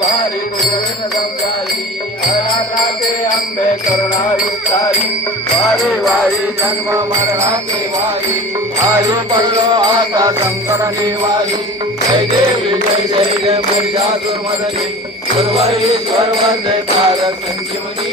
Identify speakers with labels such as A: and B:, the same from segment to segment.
A: भारी दुर्गण संसारी अनाथे अंबे करुणा विस्तारी वारी वारी जन्म मरणाचे वारी हरी पडलो आता संकर निवारी जय देवी जय जय जय मूर्जा दुर्मदनी दुर्वाईश्वर वंदे तारक संजीवनी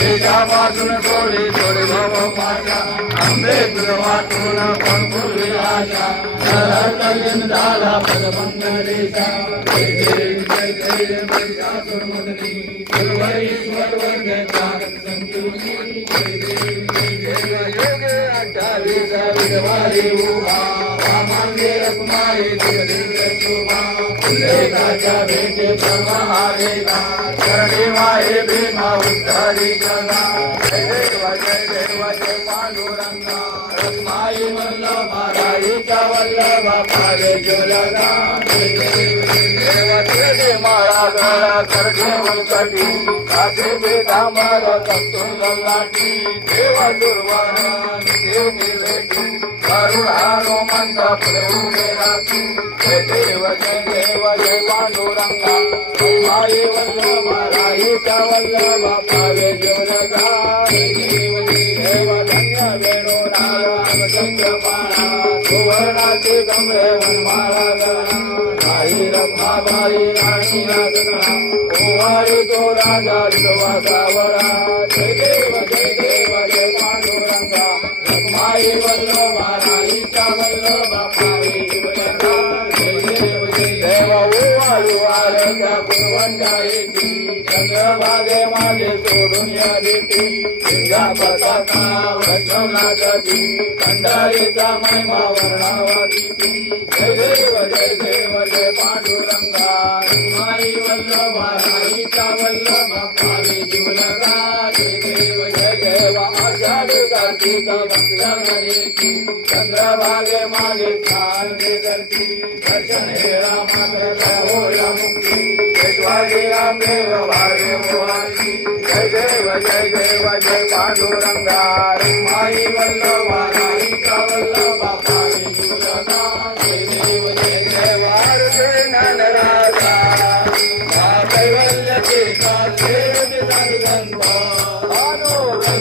A: निराशा देशापासून थोडे थोडी पाशा आंबे वाटून कोण पूर्वी आशा कलिन झाला पदबंध देशा जय जय जय जय जय भेटे भीमा उद्धारी जगा जय देव जय देव वल्लभा पारे जलगा जय देव जय देव तुझे माळा गळा करगे वंकटी काठीचे दामर तत्तुंग लाटी देव दुर्वाण देव निर्वेटी करुणानो मंद प्रभू मेरा जय देव जय देव जय पांडुरंगा आई वल्लभ राईच्या वल्लभ पावे जोरगा जय देव जय देव धन्य वेणू नारायण चंद्रपाणा सुवर्णाचे गमळे वनमाळा गणा आई रमाबाई राणी राजगणा ओवाळी तो राजा विश्वासावरा जय देव जय देव जय पांडुरंगा रमाई वल्लभा राईच्या वल्लभा पावे आरत्या गुणवंता येते चंद्रभागे मागे सोडून या देते सिंगा पताका वैष्णवना जाती खंडारीचा महिमा वर्णावा वर्णावादी जय देव जय देव जय पांडुरंगा. माई वल्लभा राईचा वल्लभा पावे जीवनगा. जय देव जय देवा आषाढी कार्तिक भक्त्या गणेची चंद्रभागे मागे छान करती दर्शन हे रामाकडे होया मुक्ती यशवादी रामदेव भागे मोहाची जय देव जय देव जय पांडुरंगा माई वल्लभा राईचा वल्लभा पावे जीवनगा जय देव जय देव आरती नंदराजा मा कैवल्यचे काचे संत आनो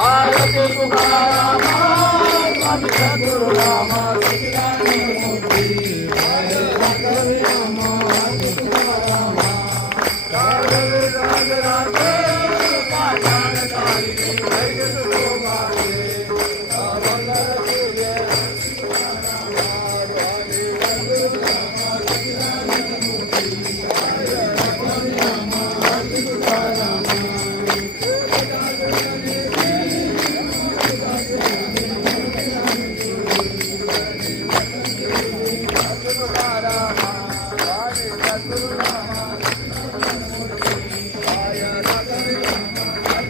A: आरती तुकारामा स्वामी रामा